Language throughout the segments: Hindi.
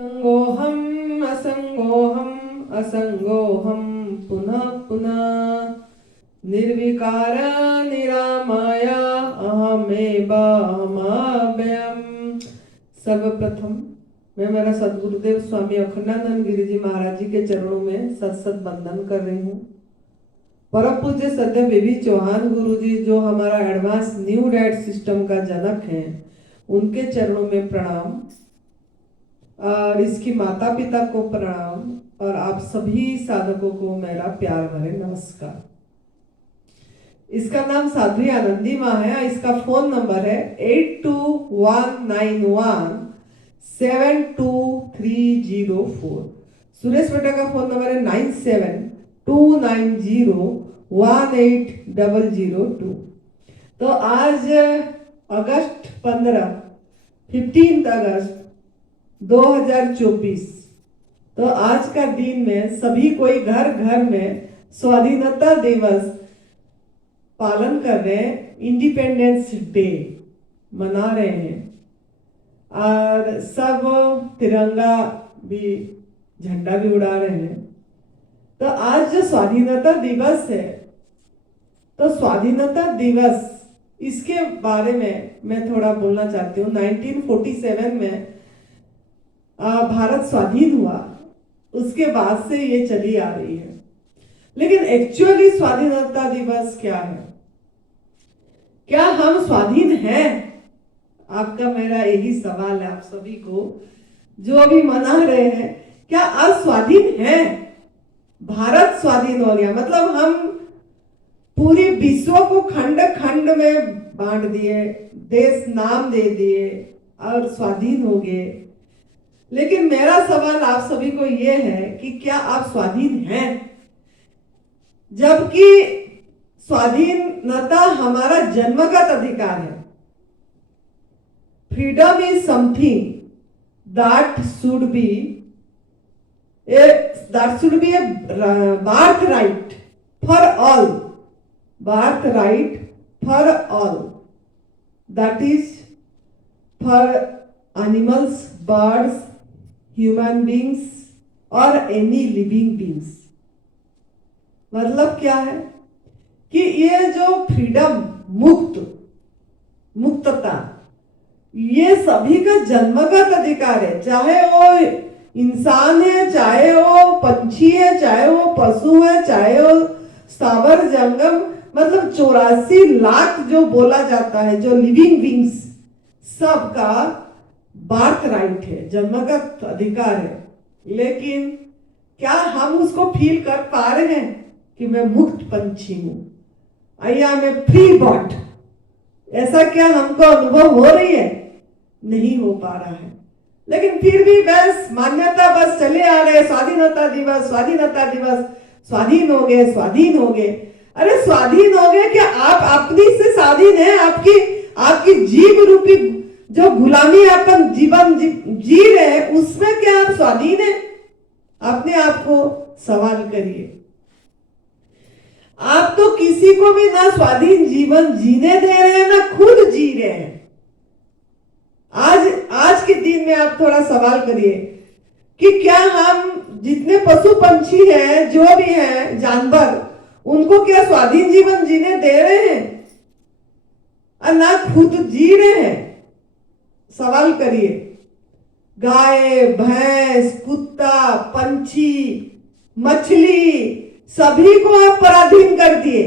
संगोहम असंगोहम असंगोहम पुनः पुनः निर्विकार निरामय अहमेव अहमव्ययम्। सर्वप्रथम मैं मेरा सदगुरुदेव स्वामी अखंडानंद गिरी जी महाराज जी के चरणों में सत सत वंदन कर रही हूँ। परम पूज्य सत्य बेबी चौहान गुरु जी जो हमारा एडवांस न्यू डैट सिस्टम का जनक हैं, उनके चरणों में प्रणाम और इसकी माता पिता को प्रणाम और आप सभी साधकों को मेरा प्यार भरे नमस्कार। इसका नाम साध्वी आनंदी माँ है। इसका फोन नंबर है 8219172304। सुरेश बेटा का फोन नंबर है 9729018002। तो आज अगस्त 15 अगस्त 2024। तो आज का दिन में सभी कोई घर घर में स्वाधीनता दिवस पालन कर रहे हैं, इंडिपेंडेंस डे मना रहे हैं और सब तिरंगा भी झंडा भी उड़ा रहे हैं। तो आज जो स्वाधीनता दिवस है, तो स्वाधीनता दिवस इसके बारे में मैं थोड़ा बोलना चाहती हूँ। 1947 में भारत स्वाधीन हुआ, उसके बाद से ये चली आ रही है। लेकिन एक्चुअली स्वाधीनता दिवस क्या है? क्या हम स्वाधीन हैं? आपका मेरा यही सवाल है आप सभी को जो अभी मना रहे हैं। क्या आज स्वाधीन हैं? भारत स्वाधीन हो गया मतलब हम पूरी विश्व को खंड खंड में बांट दिए, देश नाम दे दिए और स्वाधीन हो गए। लेकिन मेरा सवाल आप सभी को यह है कि क्या आप स्वाधीन हैं? जबकि स्वाधीनता हमारा जन्मगत अधिकार है। Freedom is something that should be A birth right for all. Birth right for all, that is for animals, birds, human beings और एनी लिविंग बींग्स। मतलब क्या है कि ये जो फ्रीडम, मुक्तता, ये सभी का जन्मगत अधिकार है। चाहे वो इंसान है, चाहे वो पंछी है, चाहे वो पशु है, चाहे वो स्थावर जंगम, मतलब 84 लाख जो बोला जाता है, जो लिविंग बींग्स, सबका बर्थ राइट है, जन्मगत अधिकार है। लेकिन क्या हम उसको फील कर पा रहे हैं कि मैं मुक्त पंछी हूं, I am a free bird? ऐसा क्या हमको अनुभव हो रही है? नहीं हो पा रहा है। लेकिन फिर भी बस मान्यता बस चले आ रहे, स्वाधीनता दिवस, स्वाधीनता दिवस, स्वाधीन हो गए, स्वाधीन हो गए। अरे स्वाधीन हो गए क्या आप अपनी से स्वाधीन है? आपकी जीव रूपी जो गुलामी अपन जीवन जी रहे हैं, उसमें क्या आप स्वाधीन है? अपने आप को सवाल करिए। आप तो किसी को भी ना स्वाधीन जीवन जीने दे रहे हैं, ना खुद जी रहे हैं। आज के दिन में आप थोड़ा सवाल करिए कि क्या हम जितने पशु पंछी हैं, जो भी हैं जानवर, उनको क्या स्वाधीन जीवन जीने दे रहे हैं और ना खुद जी रहे हैं? सवाल करिए। गाय, भैंस, कुत्ता, पंछी, मछली, सभी को आप पराधीन कर दिए।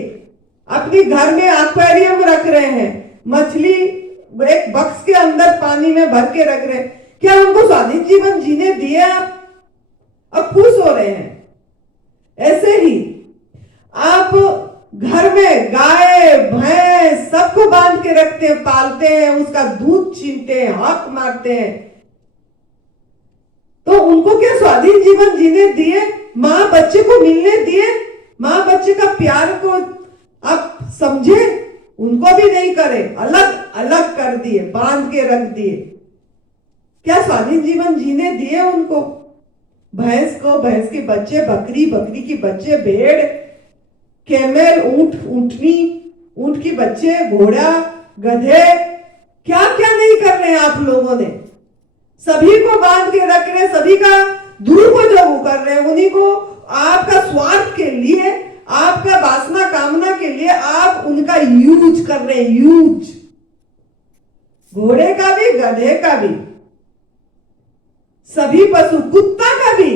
अपने घर में एक्वेरियम रख रहे हैं, मछली एक बक्स के अंदर पानी में भर के रख रहे हैं। क्या उनको स्वाधीन जीवन जीने दिए आप? अब खुश हो रहे हैं। ऐसे ही आप घर में गाय, भैंस सबको बांध के रखते हैं, पालते हैं, उसका दूध छीनते हैं, हक मारते हैं। तो उनको क्या स्वाधीन जीवन जीने दिए? माँ बच्चे को मिलने दिए? माँ बच्चे का प्यार को आप समझे? उनको भी नहीं करे, अलग अलग कर दिए, बांध के रख दिए। क्या स्वाधीन जीवन जीने दिए उनको? भैंस को, भैंस के बच्चे, बकरी, बकरी की बच्चे, भेड़, कैमल, ऊंट, ऊंटनी, ऊंट की बच्चे, घोड़ा, गधे, क्या क्या नहीं कर रहे हैं आप लोगों ने। सभी को बांध के रख रहे, सभी उन्हीं को आपका स्वार्थ के लिए, आपका वासना कामना के लिए आप उनका यूज कर रहे हैं, यूज। घोड़े का भी, गधे का भी, सभी पशु, कुत्ता का भी,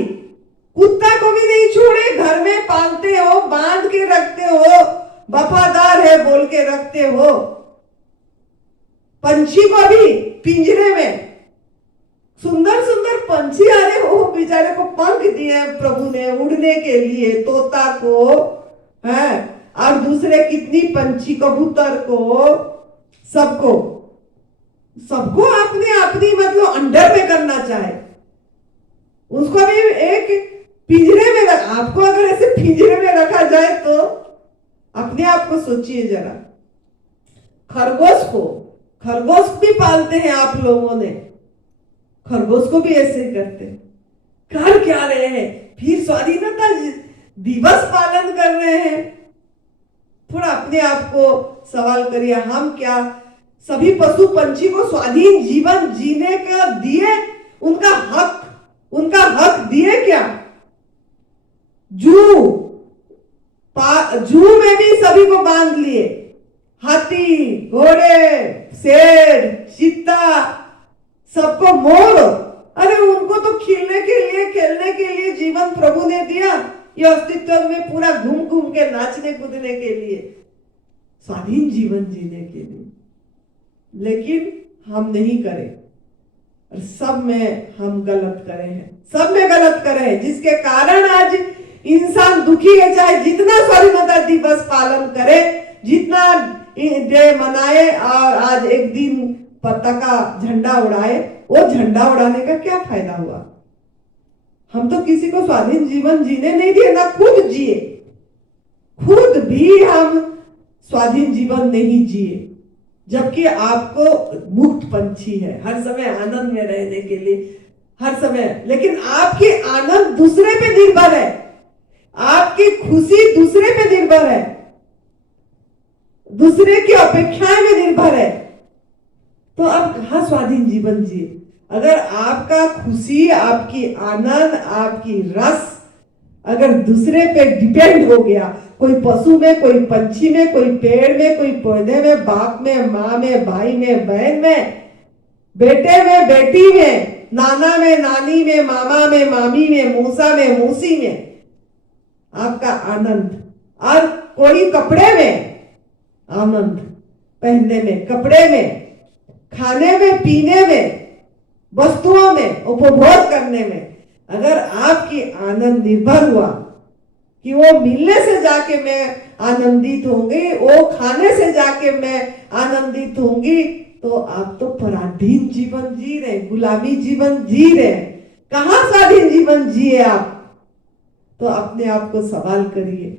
कुत्ता को भी नहीं छोड़े, घर में पालते हो, बांध के रखते हो, वफादार है बोल के रखते हो। पंछी को भी पिंजरे में, सुंदर सुंदर पंछी आ रहे हो, बेचारे को पंख दिए प्रभु ने उड़ने के लिए, तोता को है, और दूसरे कितनी पंछी, कबूतर को, सबको सबको आपने अपनी मतलब अंडर में करना चाहे, उसको भी एक पिंजरे में रख। आपको अगर ऐसे पिंजरे में रखा जाए तो अपने आप को सोचिए जरा। खरगोश भी पालते हैं आप लोगों ने, खरगोश को भी ऐसे ही करते हैं। कर क्या रहे हैं? फिर स्वाधीनता दिवस पालन कर रहे हैं। थोड़ा अपने आप को सवाल करिए, हम क्या सभी पशु पंछी को स्वाधीन जीवन जीने का दिए? उनका हक दिए क्या? जू में भी सभी को बांध लिए, हाथी, घोड़े, शेर, चीता, सबको मोर। अरे उनको तो खेलने के लिए जीवन प्रभु ने दिया, ये अस्तित्व में पूरा घूम घूम के नाचने कूदने के लिए, स्वाधीन जीवन जीने के लिए। लेकिन हम नहीं करें, और सब में हम गलत करे हैं, सब में गलत करे हैं, जिसके कारण आज इंसान दुखी है। चाहे जितना स्वाधीनता दिवस पालन करे, जितना डे मनाए, और आज एक दिन पताका झंडा उड़ाए, वो झंडा उड़ाने का क्या फायदा हुआ? हम तो किसी को स्वाधीन जीवन जीने नहीं दिए, ना खुद जिए, खुद भी हम स्वाधीन जीवन नहीं जिए, जबकि आपको मुक्त पंछी है हर समय आनंद में रहने के लिए, हर समय। लेकिन आपकी आनंद दूसरे पे निर्भर है, आपकी खुशी दूसरे पे निर्भर है, दूसरे की अपेक्षाएं में निर्भर है। तो आप कहां स्वाधीन जीवन जिए? अगर आपका खुशी, आपकी आनंद, आपकी रस अगर दूसरे पे डिपेंड हो गया, कोई पशु में, कोई पंछी में, कोई पेड़ में, कोई पौधे में, बाप में, माँ में, भाई में, बहन में, बेटे में, बेटी में, नाना में, नानी में, मामा में, मामी में, मौसा में, मौसी में आपका आनंद, और कोई कपड़े में आनंद, पहनने में, कपड़े में, खाने में, पीने में, वस्तुओं में, उपभोग करने में, अगर आपकी आनंद निर्भर हुआ कि वो मिलने से जाके मैं आनंदित होंगी, वो खाने से जाके मैं आनंदित होंगी, तो आप तो पराधीन जीवन जी रहे, गुलामी जीवन जी रहे। कहां स्वाधीन जीवन जिए आप? तो अपने आप को सवाल करिए,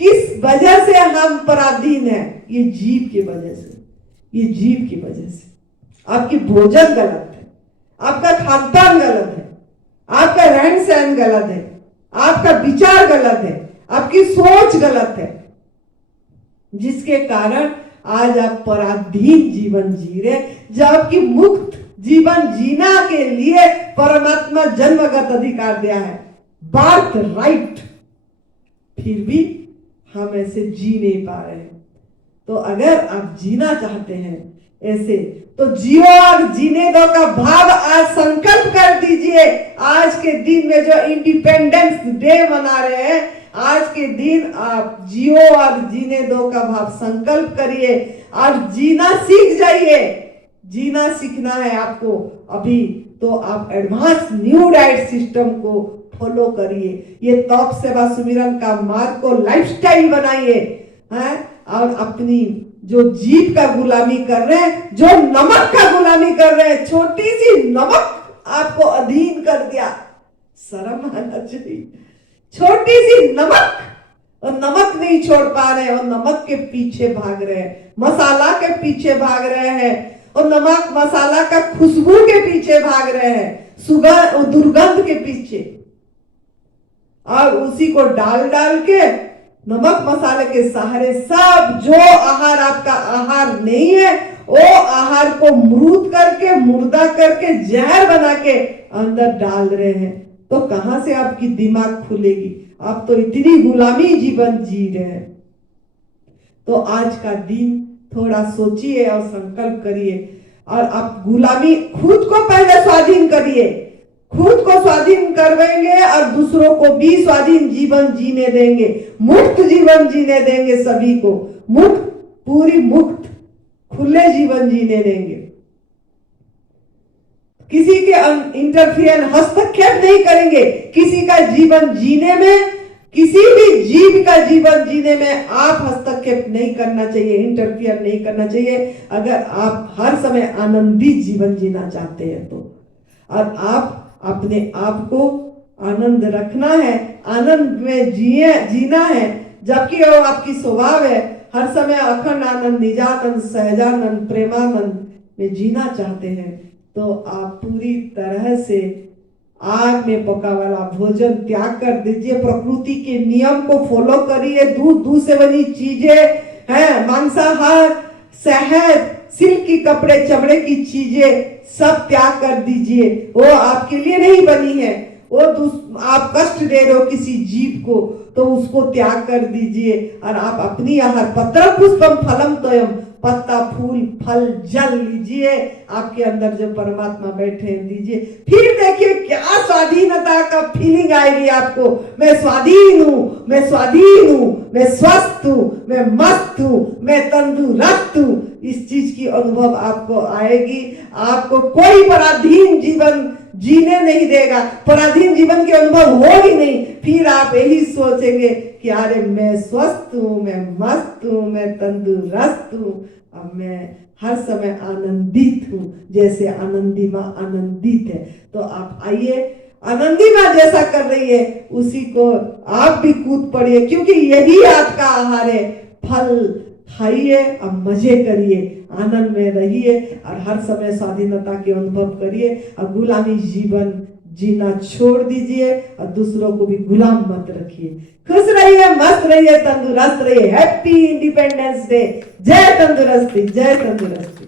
किस वजह से हम पराधीन हैं? ये जीव की वजह से, ये जीव की वजह से। आपकी भोजन गलत है, आपका खान पान गलत है, आपका रहन सहन गलत है, आपका विचार गलत है, आपकी सोच गलत है, जिसके कारण आज आप पराधीन जीवन जी रहे, जबकि मुक्त जीवन जीना के लिए परमात्मा जन्मगत अधिकार दिया है, बर्थ राइट, फिर भी हम ऐसे जी नहीं पा रहे हैं। तो अगर आप जीना चाहते हैं ऐसे, तो जियो और जीने दो का भाव आज संकल्प कर दीजिए। आज के दिन में जो इंडिपेंडेंस डे मना रहे हैं, आज के दिन आप जियो और जीने दो का भाव संकल्प करिए और जीना सीख जाइए। जीना सीखना है आपको अभी, तो आप एडवांस न्यू डाइट सिस्टम को फॉलो करिए। ये तप सेवा सुमिरन का मार्ग को लाइफस्टाइल बनाइए, हैं, और अपनी जो जीभ का गुलामी कर रहे हैं, जो नमक का गुलामी कर रहे हैं, छोटी सी नमक आपको अधीन कर दिया, शर्म आना चाहिए। छोटी सी नमक, और नमक नहीं छोड़ पा रहे हैं, और नमक के पीछे भाग रहे हैं, मसाला के पीछे भाग रहे हैं, और नमक मसाला का खुशबू के पीछे भाग रहे हैं, सुगंध दुर्गंध के पीछे, और उसी को डाल डाल के नमक मसाले के सहारे सब जो आहार आपका आहार नहीं है, वो आहार को मृत करके, मुर्दा करके, जहर बना के अंदर डाल रहे हैं। तो कहां से आपकी दिमाग खुलेगी? आप तो इतनी गुलामी जीवन जी रहे हैं। तो आज का दिन थोड़ा सोचिए और संकल्प करिए, और आप गुलामी खुद को पहले स्वाधीन करिए। खुद को स्वाधीन करवाएंगे और दूसरों को भी स्वाधीन जीवन जीने देंगे, मुक्त जीवन जीने देंगे, सभी को मुक्त, पूरी मुक्त खुले जीवन जीने देंगे। किसी के इंटरफियर, हस्तक्षेप नहीं करेंगे किसी का जीवन जीने में। किसी भी जीव का जीवन जीने में आप हस्तक्षेप नहीं करना चाहिए, इंटरफियर नहीं करना चाहिए, अगर आप हर समय आनंदित जीवन जीना चाहते हैं तो। और आप अपने आप को आनंद रखना है, आनंद में जीना है, जबकि वो आपकी स्वभाव है। हर समय अखंड आनंद, निजानंद, सहजानंद, प्रेमानंद में जीना चाहते हैं तो आप पूरी तरह से आग में पका वाला भोजन त्याग कर दीजिए। प्रकृति के नियम को फॉलो करिए। दूध से बनी चीजें हैं, मांसाहार, शहद, सिल्क की कपड़े, चमड़े की चीजें सब त्याग कर दीजिए। वो आपके लिए नहीं बनी है। वो आप कष्ट दे रहे हो किसी जीव को, तो उसको त्याग कर दीजिए। और आप अपनी आहार, पत्र पुष्पम फलम तोयम, पत्ता, फूल, फल, जल लीजिए। आपके अंदर जो परमात्मा बैठे हैं दीजिए। फिर देखिए क्या स्वाधीनता का फीलिंग आएगी आपको। मैं स्वाधीन हूँ, मैं स्वाधीन हूँ, मैं स्वस्थ हूँ, मैं मस्त हूँ, मैं तंदुरुस्त हूँ। इस चीज की अनुभव आपको आएगी। आपको कोई पराधीन जीवन जीने नहीं देगा, पराधीन जीवन के अनुभव हो ही नहीं। फिर आप यही सोचेंगे कि अरे मैं स्वस्थ हूँ, मैं मस्त हूँ, मैं तंदुरुस्त हूँ, अब मैं हर समय आनंदित हूँ, जैसे आनंदी माँ आनंदित है। तो आप आइए, आनंदी माँ जैसा कर रही है उसी को आप भी कूद पड़िए, क्योंकि यही आपका आहार है। फल खाइए और मजे करिए, आनंद में रहिए और हर समय स्वाधीनता के अनुभव करिए। और गुलामी जीवन जीना छोड़ दीजिए और दूसरों को भी गुलाम मत रखिए। खुश रहिए, मस्त रहिए, तंदुरुस्त रहिए। Happy independence day. जय तंदुरुस्ती, जय तंदुरुस्ती।